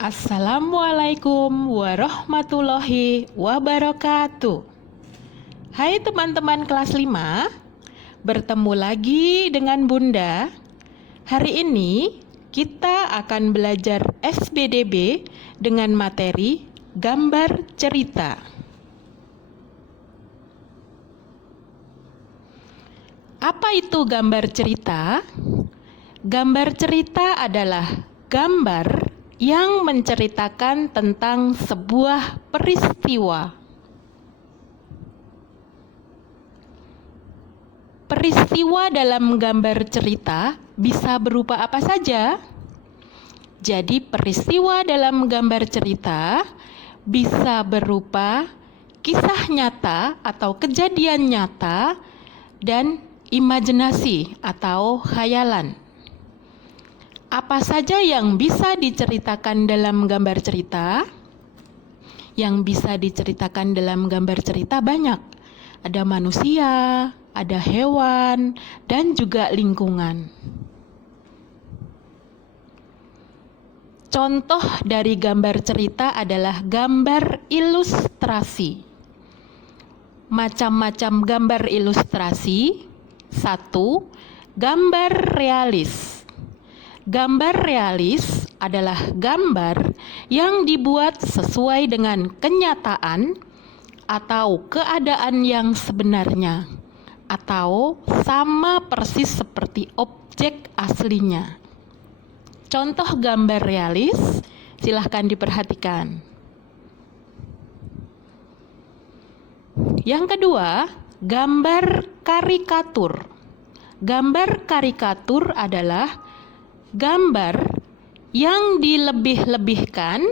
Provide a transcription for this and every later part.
Assalamualaikum warahmatullahi wabarakatuh. Hai teman-teman kelas 5, bertemu lagi dengan Bunda. Hari ini kita akan belajar SBDB dengan materi gambar cerita. Apa itu gambar cerita? Gambar cerita adalah gambar yang menceritakan tentang sebuah peristiwa. Peristiwa dalam gambar cerita bisa berupa apa saja. Jadi peristiwa dalam gambar cerita bisa berupa kisah nyata atau kejadian nyata dan imajinasi atau khayalan. Apa saja yang bisa diceritakan dalam gambar cerita? Yang bisa diceritakan dalam gambar cerita banyak. Ada manusia, ada hewan, dan juga lingkungan. Contoh dari gambar cerita adalah gambar ilustrasi. Macam-macam gambar ilustrasi. 1. Gambar realis. Gambar realis adalah gambar yang dibuat sesuai dengan kenyataan atau keadaan yang sebenarnya, atau sama persis seperti objek aslinya. Contoh gambar realis, silahkan diperhatikan. Yang kedua, gambar karikatur. Gambar karikatur adalah gambar yang dilebih-lebihkan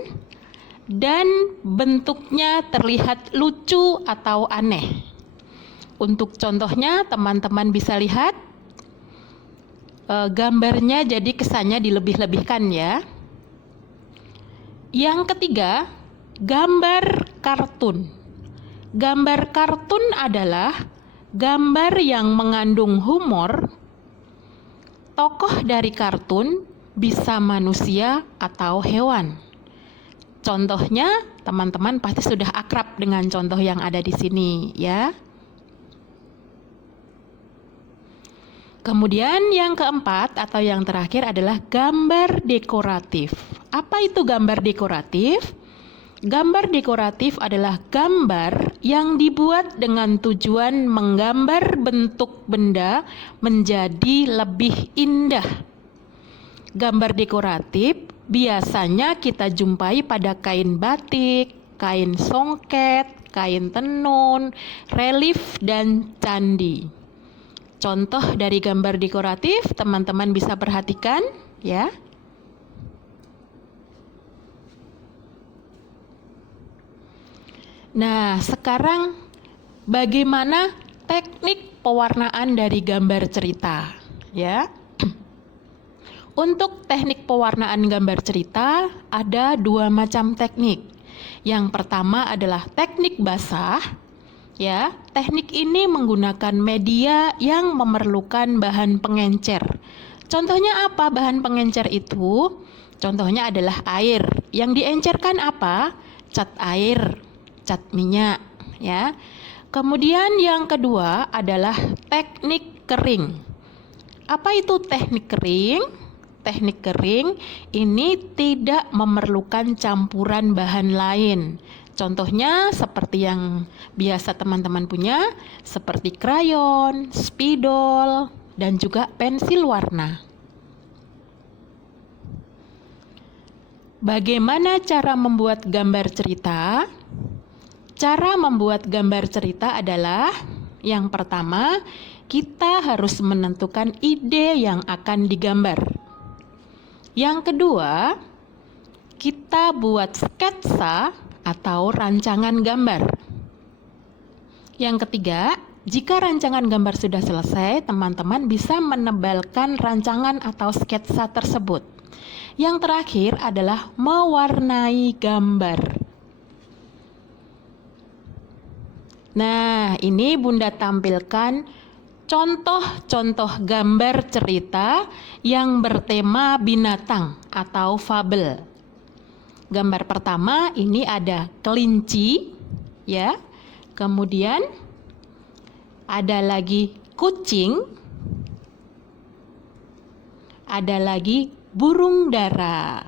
dan bentuknya terlihat lucu atau aneh. Untuk contohnya, teman-teman bisa lihat gambarnya jadi kesannya dilebih-lebihkan ya. Yang ketiga, gambar kartun. Gambar kartun adalah gambar yang mengandung humor. Tokoh dari kartun bisa manusia atau hewan. Contohnya, teman-teman pasti sudah akrab dengan contoh yang ada di sini, ya. Kemudian yang keempat atau yang terakhir adalah gambar dekoratif. Apa itu gambar dekoratif? Gambar dekoratif adalah gambar yang dibuat dengan tujuan menggambar bentuk benda menjadi lebih indah. Gambar dekoratif biasanya kita jumpai pada kain batik, kain songket, kain tenun, relief, dan candi. Contoh dari gambar dekoratif teman-teman bisa perhatikan ya. Nah, sekarang bagaimana teknik pewarnaan dari gambar cerita, ya? Untuk teknik pewarnaan gambar cerita ada 2 macam teknik. Yang pertama adalah teknik basah, ya. Teknik ini menggunakan media yang memerlukan bahan pengencer. Contohnya apa bahan pengencer itu? Contohnya adalah air. Yang diencerkan apa? Cat air, cat minyak, ya. Kemudian yang kedua adalah teknik kering. Apa itu teknik kering? Teknik kering ini tidak memerlukan campuran bahan lain. Contohnya seperti yang biasa teman-teman punya, seperti krayon, spidol, dan juga pensil warna. Bagaimana cara membuat gambar cerita? Cara membuat gambar cerita adalah yang pertama, kita harus menentukan ide yang akan digambar. Yang kedua, kita buat sketsa atau rancangan gambar. Yang ketiga, jika rancangan gambar sudah selesai, teman-teman bisa menebalkan rancangan atau sketsa tersebut. Yang terakhir adalah mewarnai gambar. Nah, ini Bunda tampilkan contoh-contoh gambar cerita yang bertema binatang atau fabel. Gambar pertama ini ada kelinci, ya. Kemudian ada lagi kucing, ada lagi burung dara,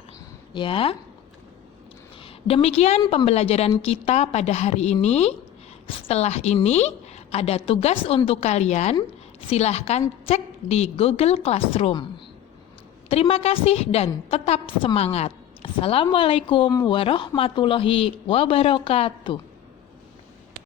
ya. Demikian pembelajaran kita pada hari ini. Setelah ini ada tugas untuk kalian, silahkan cek di Google Classroom. Terima kasih dan tetap semangat. Assalamualaikum warahmatullahi wabarakatuh.